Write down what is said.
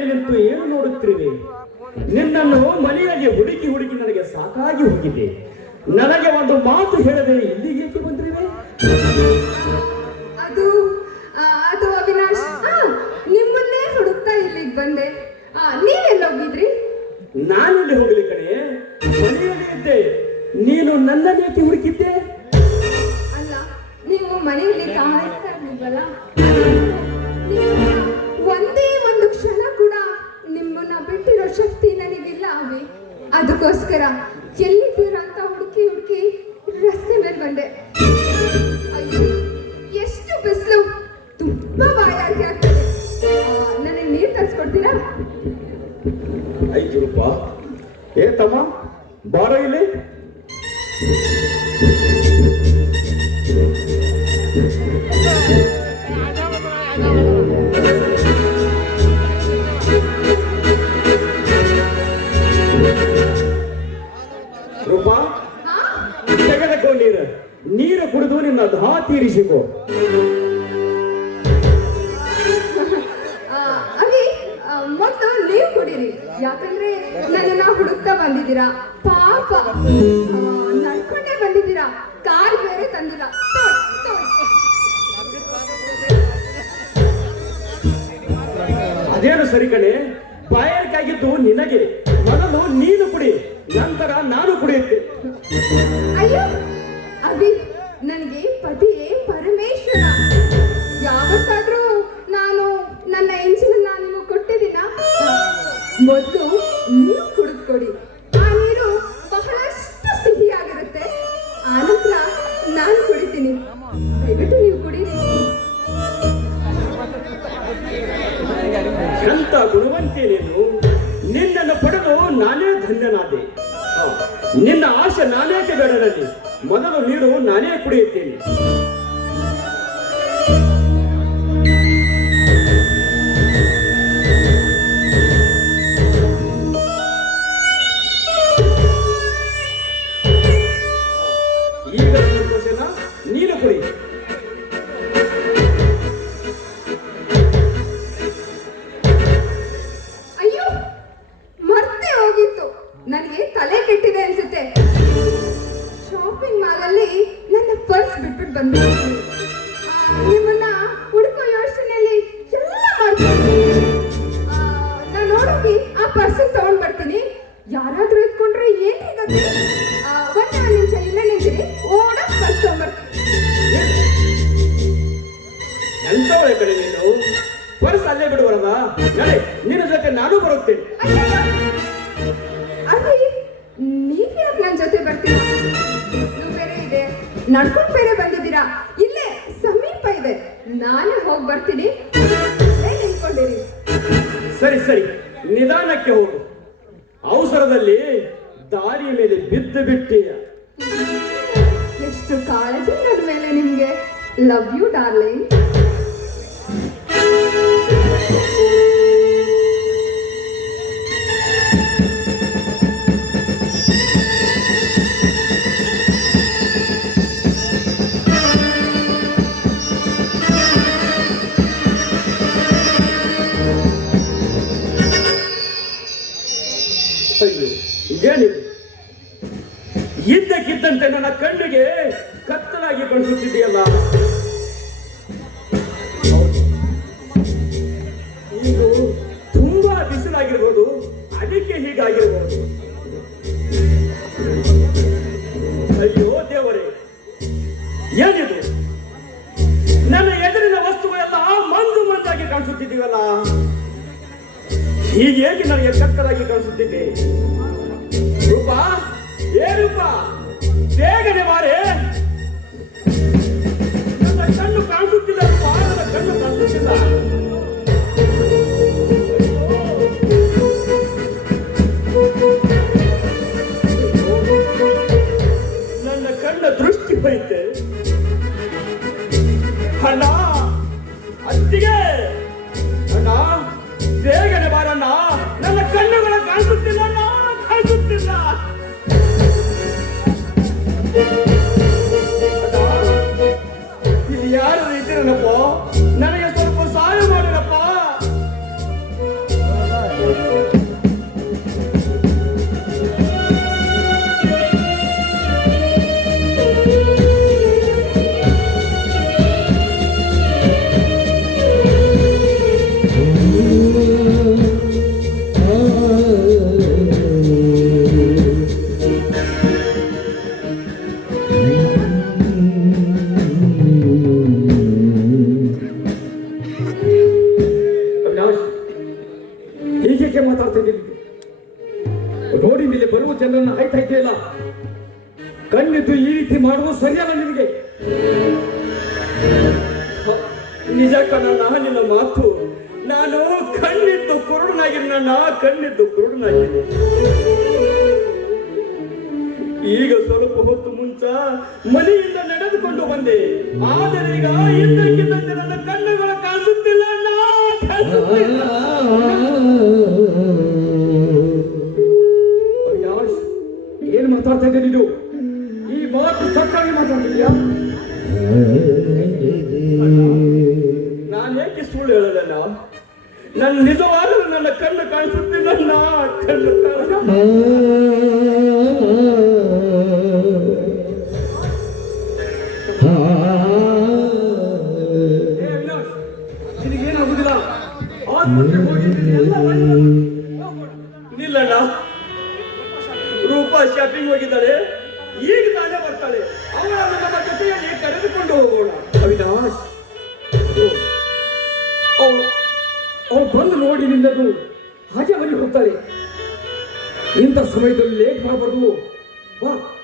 ಮೇಲೆ ನಿಂತು ಏನು ನೋಡುತ್ತಿರುವೆ? ನಿನ್ನನ್ನು ಮನೆಯಲ್ಲಿ ಹುಡುಕಿ ಹುಡುಕಿ ನನಗೆ ಸಾಕಾಗಿ ಹೋಗಿದೆ. ನನಗೆ ಒಂದು ಮಾತು ಹೇಳದೆ ಇಲ್ಲಿಗೆ ಏಕೆ ಬಂದಿರುವೆ? ಅದು ಅದು ಅವಿನಾಶ್ ನಿಮ್ಮನ್ನೇ ಹುಡುಕ್ತಾ ಇಲ್ಲಿಗೆ ಬಂದೆ. ಆ, ನೀವೆಲ್ಲೋಗಿದ್ರಿ ನಾನೆಲ್ಲಿ ಹೋಗಲಿ ಕಡೆ ಮನೆಯಲ್ಲಿ ಇದ್ದೆ. ನೀನು ನನ್ನನ್ನೇಕೆ ಹುಡುಕಿದ್ದೆ? ಅಲ್ಲ ನೀವು ಮನೆಯಲ್ಲಿ ಕಾಯ್ತಾ ಇರ್ಲಿಲ್ವಲ್ಲ ಅದಕ್ಕೋಸ್ಕರ ಎಲ್ಲಿದ್ದೀರಾ ಅಂತ ಹುಡುಕಿ ಹುಡುಕಿ ರಸ್ತೆ ಮೇಲೆ ಬಂದೆ. ಅಯ್ಯೋ, ಎಷ್ಟು ಬಿಸಿಲು. ತುಂಬಾ ಬಾಯಾರಿಕೆ ಆಗ್ತದೆ. ನನಗೆ ನೀರು ತರಿಸ್ಕೊಡ್ತೀರಾ? ಐದು ರೂಪಾಯಿ ಏ ತಮ್ಮ, ಬಾರ ಇಲ್ಲಿ. ರೂಪ ತೆಗೆದುಕೋ ನೀರು ನೀರು ಕುಡಿದು ನಿನ್ನ ದಾ ತೀರಿಸಿಕೋ. ಅಲ್ಲಿ ನೀರು ನೀವು ಕುಡೀರಿ. ಯಾಕಂದ್ರೆ ನನ್ನನ್ನ ಹುಡುಕ್ತಾ ಬಂದಿದ್ದೀರಾ. ಪಾಪ. ನಡ್ಕೊಂಡೇ ಬಂದಿದ್ದೀರಾ. ಕಾರ್ ಬೇರೆ ತಂದಿಲ್ಲ. ಅದೇನು ಸರಿ ಕಣೆ? ಬಾಯಾರಿಕಾಗಿದ್ದು ನಿನಗೆ. ಮೊದಲು ನೀನು ಕುಡಿ. ನಂತರ ನಾನು ಕುಡಿಯುತ್ತೆ ಅಯ್ಯೋ ಅಭಿ ನನಗೆ ಪತಿಯೇ ಪರಮೇಶ್ವರ. ಯಾವತ್ತಾದ್ರೂ ನಾನು ನನ್ನ ಎಂಜಿನನ್ನ ನಿಮಗೆ ಕೊಟ್ಟಿದ್ದೀನ? ಮೊದಲು ನೀವು ಕುಡಿದ್ಕೊಡಿ. ಆ ನೀರು ಬಹಳಷ್ಟು ಸಿಹಿಯಾಗಿರುತ್ತೆ. ಆನಂತರ ನಾನು ಕುಡಿತೀನಿ. ದಯವಿಟ್ಟು ನೀವು ಕುಡೀರಿ ಎಂತ ಗುಣವಂತೆ ನೀನು ನಿನ್ನನ್ನು ಪಡೆದು ನಾನೇ ಧನ್ಯನಾದೆ. ನಿನ್ನ ಆಸೆ ನಾನೇಕೆ ಬೇಡದಲ್ಲಿ ಮೊದಲು ನೀರು ನಾನೇ ಕುಡಿಯುತ್ತೇನೆ. ಈಗ? ನೀನು ಕುಡಿ. ಶಾಪಿಂಗ್ ಮಾಲಲ್ಲಿ ನನ್ನ ಪರ್ಸ್ ಬಿಟ್ಬಿಟ್ಟು ಬಂದ್ಬಿಟ್ಟಿದ್ದೀನಿ. ಆ, ನಿಮ್ಮನ್ನ ಹುಡುಕೋ ಯೋಚನೆಯಲ್ಲಿ ಎಲ್ಲ ಮಾಡ್ಕೊಂಡಿದ್ದೀನಿ ನಾನು ನೋಡೋಕೆ ಆ ಪರ್ಸನ್ ತಗೊಂಡ್ ಬರ್ತೀನಿ ಯಾರಾದ್ರೂ ಎತ್ಕೊಂಡ್ರೆ ಏನ್ರಿ ಗತಿ? ನಡ್ಕೊಂಡು ಬೇರೆ ಬಂದಿದ್ದೀರಾ? ಇಲ್ಲೇ ಸಮೀಪ ಇದೆ. ನಾನೇ ಹೋಗಿ ಬರ್ತೀನಿ. ನಿಂತ್ಕೊಂಡಿರಿ. ಸರಿ ಸರಿ. ನಿಧಾನಕ್ಕೆ ಹೋಗು. ಅವಸರದಲ್ಲಿ ದಾರಿ ಮೇಲೆ ಬಿದ್ದು ಬಿಟ್ಟೀಯ. ಎಷ್ಟು ಕಾಳಜಿ ನನ್ನ ಮೇಲೆ ನಿಮ್ಗೆ. ಲವ್ ಯು ಡಾರ್ಲಿಂಗ್ ಇದೇನಿದು ಇದ್ದಕ್ಕಿದ್ದಂತೆ ನನ್ನ ಕಣ್ಣಿಗೆ ಕತ್ತಲಾಗಿ ಕಾಣಿಸುತ್ತಿದೆಯಲ್ಲ. ಇದು ತುಂಬಾ ಬಿಸಿಲಾಗಿರ್ಬೋದು, ಅದಕ್ಕೆ ಹೀಗಾಗಿರ್ಬೋದು. ಅಯ್ಯೋ ದೇವರೇ, ಏನಿದು? ನನ್ನ ಎದುರಿನ ವಸ್ತುಗಳೆಲ್ಲ ಮಂದು ಮಂದಾಗಿ ಕಾಣಿಸುತ್ತಿದ್ದೀವಲ್ಲ? ಹೇಗೆ ನನಗೆ ಕತ್ತಲಾಗಿ ಕಾಣಿಸುತ್ತಿದೆ? ರೂಪ, ಏ ರೂಪ, ಬೇಗನೆ ಮಾರೆ. ನನ್ನ ಕಣ್ಣು ಕಾಣಿಸುತ್ತಿಲ್ಲ ರೂಪ, ನನ್ನ ಕಣ್ಣು ಕಾಣಿಸುತ್ತಿಲ್ಲ ನನ್ನ ಕಣ್ಣ ದೃಷ್ಟಿ ಹೋಯ್ತೆ ಕಣ್ಣಿದ್ದು ಈ ರೀತಿ ಮಾಡುವುದು ಸರಿಯಲ್ಲ ನಿನಗೆ? ನಿಜ ಕಣ್ಣ ನಿನ್ನ ಮಾತು. ನಾನು ಕಣ್ಣಿದ್ದು ನಾ ಕಣ್ಣಿದ್ದು ಕುರುಡನಾಗಿರ್ ಈಗ ಸ್ವಲ್ಪ ಹೊತ್ತು ಮುಂಚ ಮನೆಯಿಂದ ನಡೆದುಕೊಂಡು ಬಂದೆ. ಆದರೆ ಈಗ ಇದ್ದಕ್ಕಿದ್ದಂತೆ ನನ್ನ ಕಣ್ಣುಗಳ ಕಾಣಿಸುತ್ತಿಲ್ಲ ಯಾವ ಏನ್ ಮಾತಾಡ್ತಾ ಇದ್ದೆ ನೀನು ಈ ಮಾತು ಸಕ್ಕಾಗಿ ಮಾತಾಡ್ತಿದ್ಯಾ? ನಾನು ಏಕೆ ಸುಳ್ಳು ಹೇಳಲ್ಲ ನನ್ನ ನಿಜವಾದರೂ ನನ್ನ ಕಣ್ಣು ಕಾಣಿಸುತ್ತಿಲ್ಲ ಕಣ್ಣು ನಿನಗೇನಾಗುದಿಲ್ಲ? ಆಸ್ಪತ್ರೆಗೆ ಹೋಗಿ ಎಲ್ಲ ನಿಲ್ಲಣ್ಣ. ರೂಪಾ ಶಾಪಿಂಗ್ ಹೋಗಿದ್ದಾಳೆ. ಈಗ ತಾನೇ ಬರ್ತಾಳೆ. ಅವಳನ್ನು ನಮ್ಮ ಜೊತೆಯಲ್ಲಿ ಕರೆದುಕೊಂಡು ಹೋಗೋಣ. ಅವಿನಾಶ್ ಅವಳು ಅವಳು ಬಂದು ನೋಡಿ ನಿನ್ನದು ಹಾಗೆ ಮನೆಗೆ ಹೋಗ್ತಾಳೆ. ಇಂಥ ಸಮಯದಲ್ಲಿ ಲೇಟ್ ಮಾಡಬಾರ್ದು. ಬಾ.